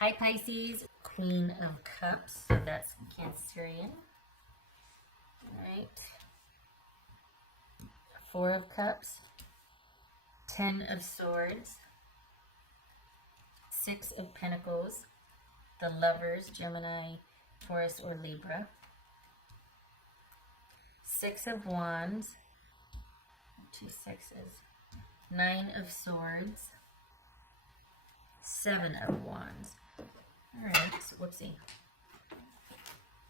Hi Pisces, Queen of Cups, so that's Cancerian. Alright. Four of Cups, 10 of Swords, Six of Pentacles, the Lovers, Gemini, Taurus, or Libra. Six of Wands, two sixes, Nine of Swords, Seven of Wands. Alright, so whoopsie.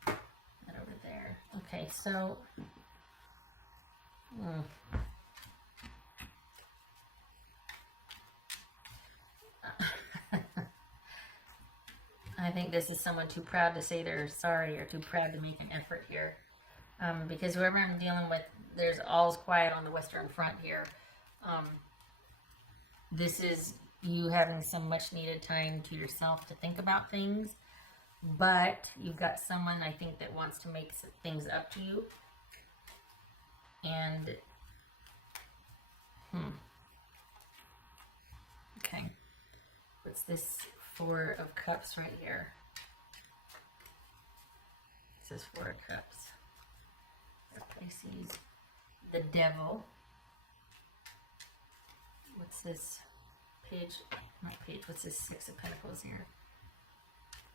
That over there. Okay, so I think this is someone too proud to say they're sorry or too proud to make an effort here. Because whoever I'm dealing with, there's all's quiet on the Western Front here. This is you having some much needed time to yourself to think about things. But you've got someone, I think, that wants to make things up to you. And, okay. What's this Four of Cups right here? It says Four of Cups. Pisces. The Devil. What's this page? Not page. What's this Six of Pentacles here?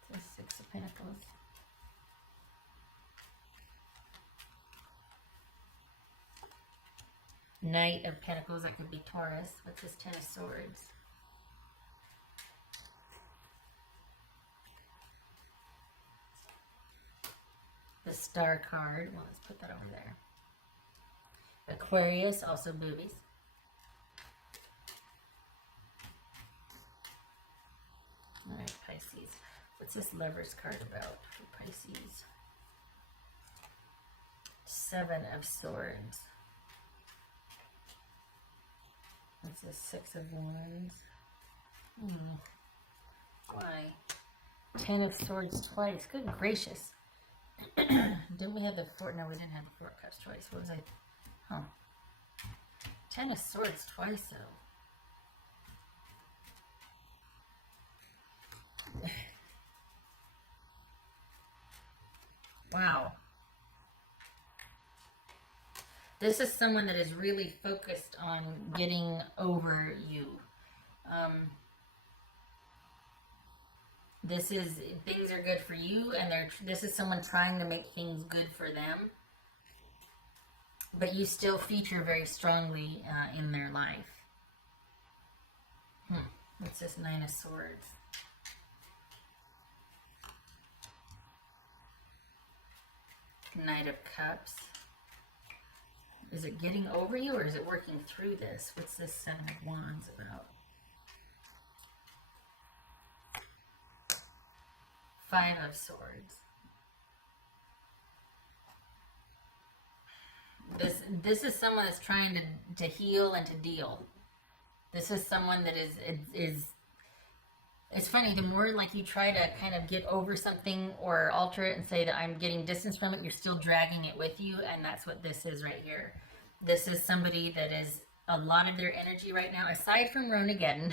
It says Six of Pentacles. Knight of Pentacles. That could be Taurus. What's this Ten of Swords? The Star card. Well, let's put that over there. Aquarius, also boobies. Alright, Pisces. What's this Lover's card about for Pisces? Seven of Swords. What's this Six of Wands? Why? Ten of Swords twice. Good gracious. Didn't we have the Four? No, we didn't have the Four of Cups twice. What was I? Huh. Ten of Swords twice, though. Wow. This is someone that is really focused on getting over you. Things are good for you, and this is someone trying to make things good for them. But you still feature very strongly in their life. What's this Nine of Swords? Knight of Cups. Is it getting over you, or is it working through this? What's this Seven of Wands about? Five of Swords. This is someone that's trying to heal and to deal. This is someone that is it's funny, the more like you try to kind of get over something or alter it and say that I'm getting distance from it, you're still dragging it with you, and that's what this is right here. This is somebody that is a lot of their energy right now, aside from Ronageddon.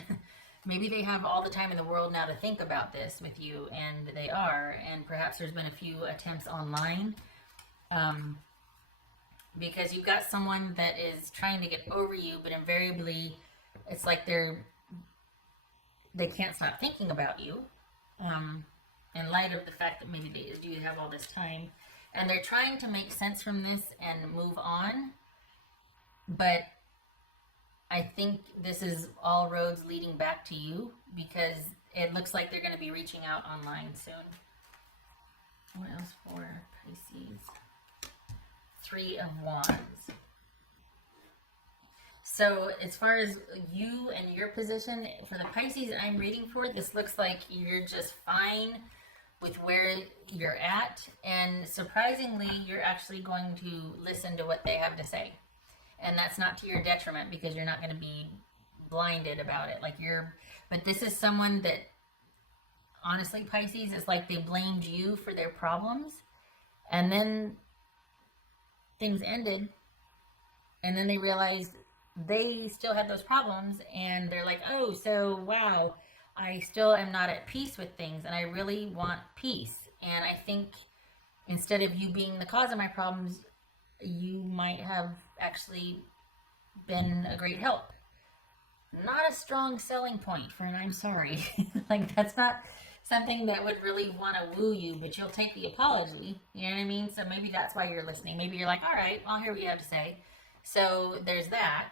Maybe they have all the time in the world now to think about this with you, and they are, and perhaps there's been a few attempts online. Because you've got someone that is trying to get over you, but invariably it's like they can't stop thinking about you, in light of the fact that maybe they do have all this time, and they're trying to make sense from this and move on. But I think this is all roads leading back to you, because it looks like they're going to be reaching out online soon. What else for Pisces? Three of Wands. So as far as you and your position, for the Pisces I'm reading for, this looks like you're just fine with where you're at. And surprisingly, you're actually going to listen to what they have to say. And that's not to your detriment, because you're not going to be blinded about it. But this is someone that, honestly, Pisces, it's like they blamed you for their problems. And then things ended, and then they realized they still have those problems, and they're like, oh, so wow, I still am not at peace with things, and I really want peace. And I think instead of you being the cause of my problems, you might have actually been a great help. Not a strong selling point for an I'm sorry. Like, that's not something that would really want to woo you, but you'll take the apology. You know what I mean? So maybe that's why you're listening. Maybe you're like, all right, I'll hear what you have to say. So there's that.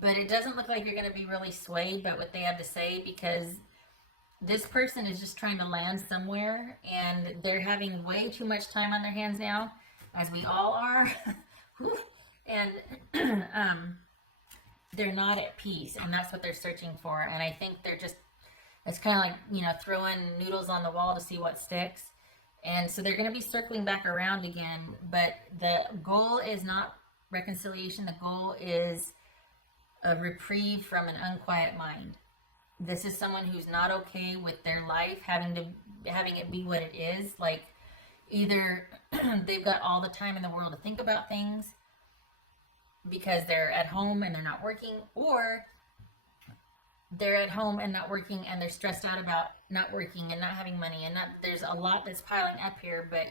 But it doesn't look like you're going to be really swayed by what they have to say, because this person is just trying to land somewhere, and they're having way too much time on their hands now, as we all are. And they're not at peace, and that's what they're searching for. And I think they're just, it's kind of like, you know, throwing noodles on the wall to see what sticks. And so they're going to be circling back around again, but the goal is not reconciliation. The goal is a reprieve from an unquiet mind. This is someone who's not okay with their life having it be what it is. Like, either they've got all the time in the world to think about things because they're at home and they're not working, or they're at home and not working and they're stressed out about not working and not having money, and not, there's a lot that's piling up here, but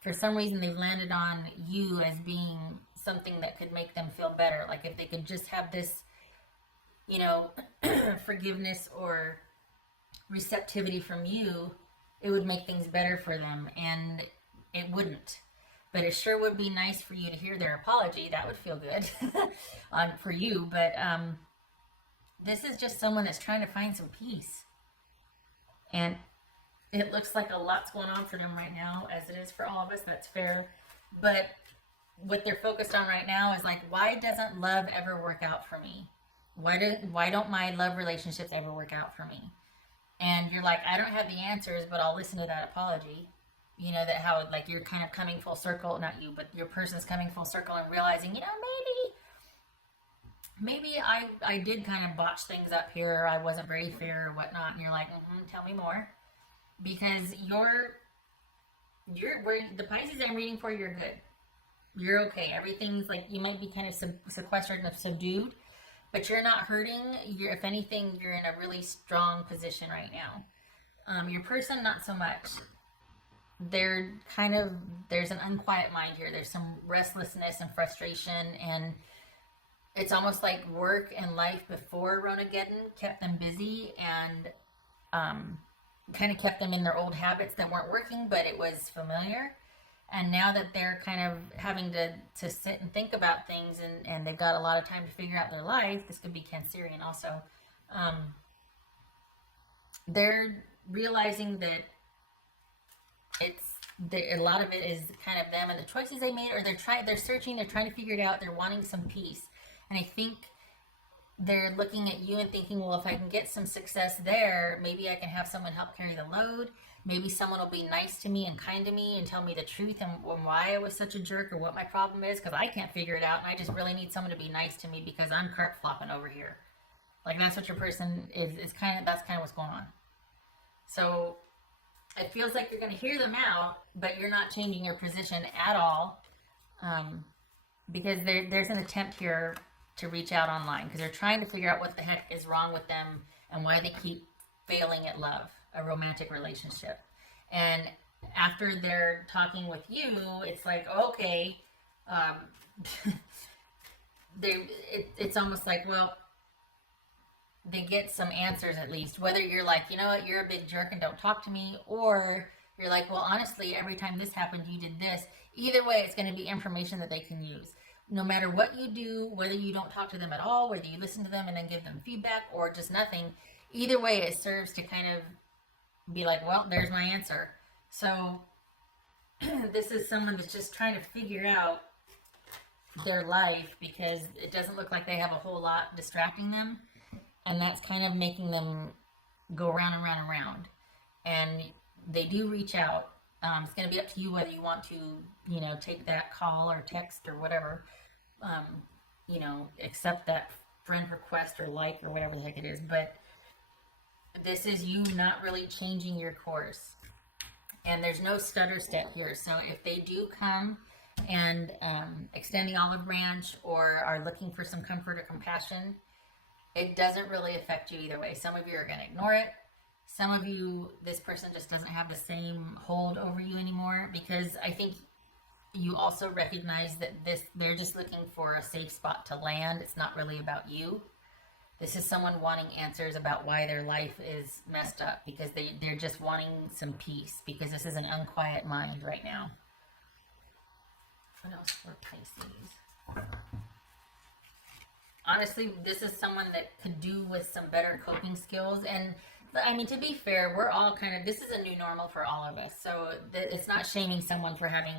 for some reason they've landed on you as being something that could make them feel better. Like, if they could just have this, you know, forgiveness or receptivity from you, it would make things better for them, and it wouldn't. But it sure would be nice for you to hear their apology. That would feel good for you. But this is just someone that's trying to find some peace. And it looks like a lot's going on for them right now, as it is for all of us. That's fair. But what they're focused on right now is like, why doesn't love ever work out for me? Why don't my love relationships ever work out for me? And you're like, I don't have the answers, but I'll listen to that apology. You know, that how, like, you're kind of coming full circle, not you, but your person's coming full circle and realizing, you know, maybe I did kind of botch things up here, or I wasn't very fair or whatnot. And you're like, tell me more. Because where the Pisces I'm reading for, you're good. You're okay. Everything's like, you might be kind of sequestered and subdued, but you're not hurting. If anything, you're in a really strong position right now. Your person, not so much. There's an unquiet mind here. There's some restlessness and frustration, and it's almost like work and life before Ronageddon kept them busy and kind of kept them in their old habits that weren't working, but it was familiar. And now that they're kind of having to sit and think about things, and they've got a lot of time to figure out their life, this could be Cancerian also, they're realizing that a lot of it is kind of them and the choices they made, or they're searching, they're trying to figure it out, they're wanting some peace. And I think they're looking at you and thinking, well, if I can get some success there, maybe I can have someone help carry the load. Maybe someone will be nice to me and kind to me and tell me the truth and why I was such a jerk or what my problem is, because I can't figure it out, and I just really need someone to be nice to me because I'm cart flopping over here. Like, that's what your person is that's kind of what's going on. So it feels like you're going to hear them out, but you're not changing your position at all, because there's an attempt here to reach out online, because they're trying to figure out what the heck is wrong with them and why they keep failing at love, a romantic relationship. And after they're talking with you, it's like, okay, it's almost like, well, they get some answers at least, whether you're like, you know what, you're a big jerk and don't talk to me, or you're like, well, honestly, every time this happened, you did this. Either way, it's going to be information that they can use. No matter what you do, whether you don't talk to them at all, whether you listen to them and then give them feedback, or just nothing, either way, it serves to kind of be like, well, there's my answer. So this is someone that's just trying to figure out their life, because it doesn't look like they have a whole lot distracting them. And that's kind of making them go around and round and round. And they do reach out. It's going to be up to you whether you want to, you know, take that call or text or whatever, you know, accept that friend request or like or whatever the heck it is. But this is you not really changing your course. And there's no stutter step here. So if they do come and extend the olive branch or are looking for some comfort or compassion, it doesn't really affect you either way. Some of you are going to ignore it. Some of you, this person just doesn't have the same hold over you anymore, because I think you also recognize that they're just looking for a safe spot to land. It's not really about you. This is someone wanting answers about why their life is messed up, because they're just wanting some peace, because this is an unquiet mind right now. What else for Pisces? Honestly, this is someone that could do with some better coping skills. And I mean, to be fair, we're all kind of, this is a new normal for all of us. So it's not shaming someone for having,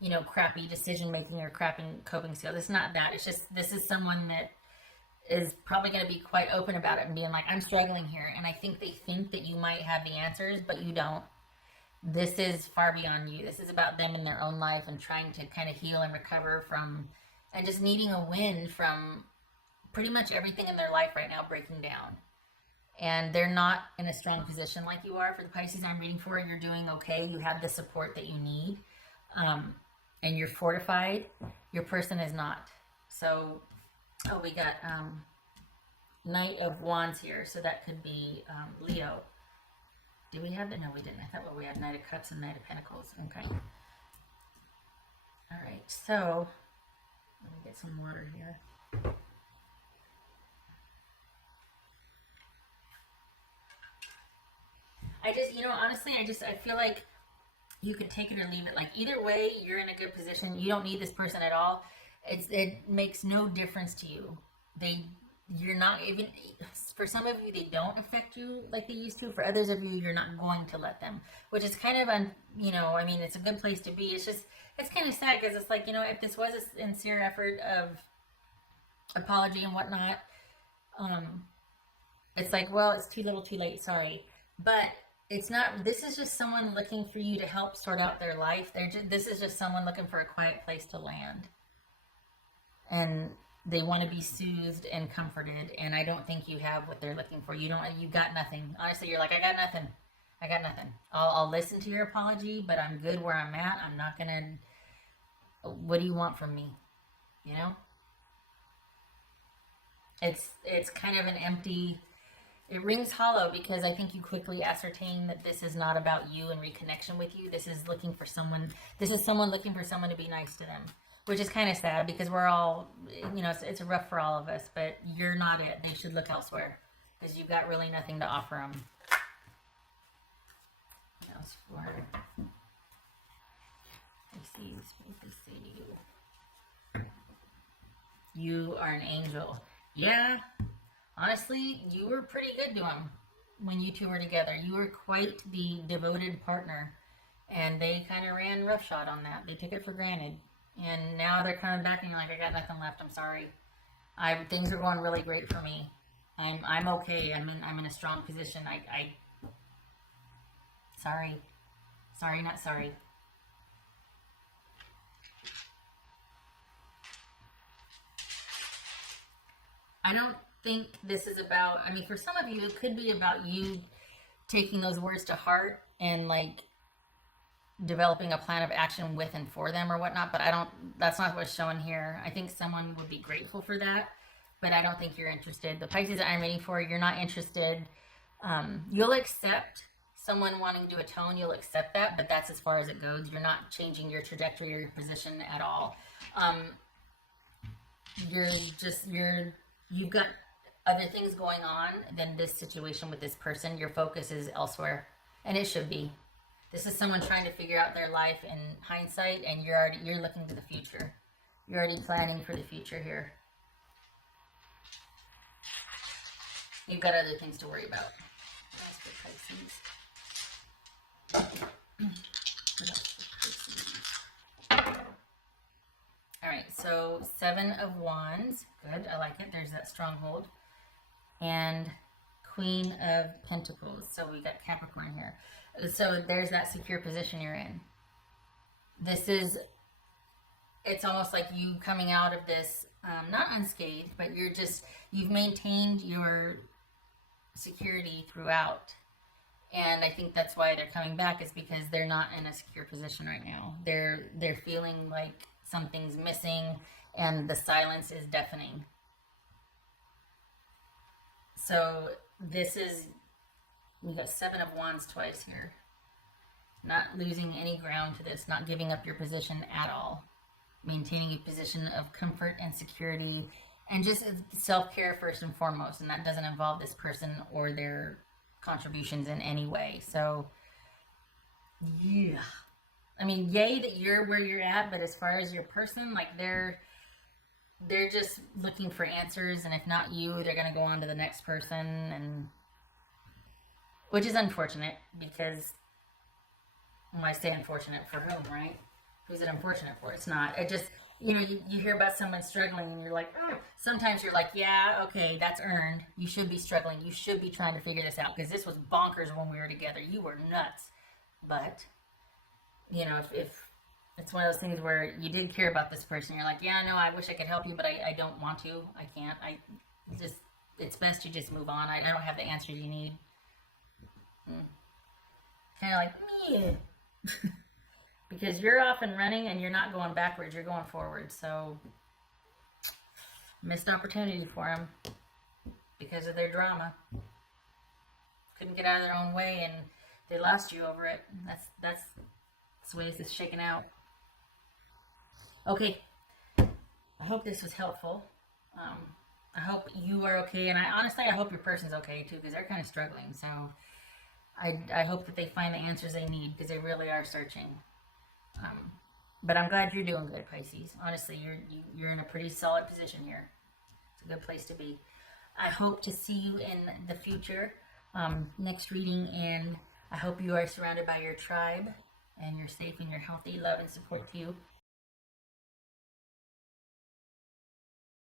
you know, crappy decision making or crappy coping skills. It's not that. It's just, this is someone that is probably going to be quite open about it and being like, I'm struggling here. And I think they think that you might have the answers, but you don't. This is far beyond you. This is about them in their own life and trying to kind of heal and recover from, and just needing a win from pretty much everything in their life right now breaking down. And they're not in a strong position like you are. For the Pisces I'm reading for, you're doing okay. You have the support that you need. And you're fortified. Your person is not. So, oh, we got Knight of Wands here. So that could be Leo. Did we have that? No, we didn't. I thought we had Knight of Cups and Knight of Pentacles. Okay. All right. So, let me get some water here. I just, you know, honestly, I feel like you could take it or leave it. Like, either way, you're in a good position. You don't need this person at all. It makes no difference to you. You're not even, for some of you, they don't affect you like they used to. For others of you, you're not going to let them, which is kind of, you know, I mean, it's a good place to be. It's just, it's kind of sad, because it's like, you know, if this was a sincere effort of apology and whatnot, it's like, well, it's too little too late, sorry. But it's not, this is just someone looking for you to help sort out their life. This is just someone looking for a quiet place to land. And they want to be soothed and comforted. And I don't think you have what they're looking for. You got nothing. Honestly, you're like, I got nothing. I'll listen to your apology, but I'm good where I'm at. I'm not going to, what do you want from me? You know? It's kind of an empty, it rings hollow, because I think you quickly ascertain that this is not about you and reconnection with you. This is someone looking for someone to be nice to them, which is kind of sad, because we're all, you know, it's rough for all of us, but you're not it. They should look elsewhere, because you've got really nothing to offer them. What else for Pisces? What does this say to you? You are an angel. Yeah. Honestly, you were pretty good to him when you two were together. You were quite the devoted partner, and they kind of ran roughshod on that. They took it for granted, and now they're coming back and you're like, I got nothing left. I'm sorry. Things are going really great for me. I'm okay. I'm in a strong position. Sorry, not sorry. I don't think this is about, I mean, for some of you, it could be about you taking those words to heart and like developing a plan of action with and for them or whatnot, but that's not what's showing here. I think someone would be grateful for that, but I don't think you're interested. The Pisces I'm reading for, you're not interested. You'll accept someone wanting to atone, you'll accept that, but that's as far as it goes. You're not changing your trajectory or your position at all. You've got other things going on than this situation with this person. Your focus is elsewhere, and it should be. This is someone trying to figure out their life in hindsight, and you're looking to the future. You're already planning for the future here. You've got other things to worry about. All right, so 7 of Wands. Good, I like it. There's that stronghold. And Queen of Pentacles. So we got Capricorn here. So there's that secure position you're in. It's almost like you coming out of this, not unscathed, but you've maintained your security throughout. And I think that's why they're coming back, is because they're not in a secure position right now. They're feeling like something's missing, and the silence is deafening. So this is You got Seven of Wands twice here. Not losing any ground to this, not giving up your position at all. Maintaining a position of comfort and security, and just self-care first and foremost. And that doesn't involve this person or their contributions in any way. So, yeah. I mean, yay that you're where you're at, but as far as your person, like they're just looking for answers, and if not you, they're going to go on to the next person, and which is unfortunate because, well, I say unfortunate for whom, right? Who's it unfortunate for? It's not. It just, you hear about someone struggling and you're like, oh. Sometimes you're like, yeah, okay, that's earned. You should be struggling. You should be trying to figure this out because this was bonkers when we were together. You were nuts. But, if it's one of those things where you did care about this person, you're like, yeah, no, I wish I could help you, but I don't want to. I can't. It's best you just move on. I don't have the answers you need. Kind of like, me. Because you're off and running and you're not going backwards, you're going forward. So, missed opportunity for them because of their drama. Couldn't get out of their own way and they lost you over it. That's the way this is shaking out. Okay, I hope this was helpful. I hope you are okay, and I hope your person's okay too, because they're kind of struggling. So I hope that they find the answers they need, because they really are searching. But I'm glad you're doing good, Pisces. Honestly, you're in a pretty solid position here. It's a good place to be. I hope to see you in the future, next reading, and I hope you are surrounded by your tribe, and you're safe and you're healthy. Love and support to you.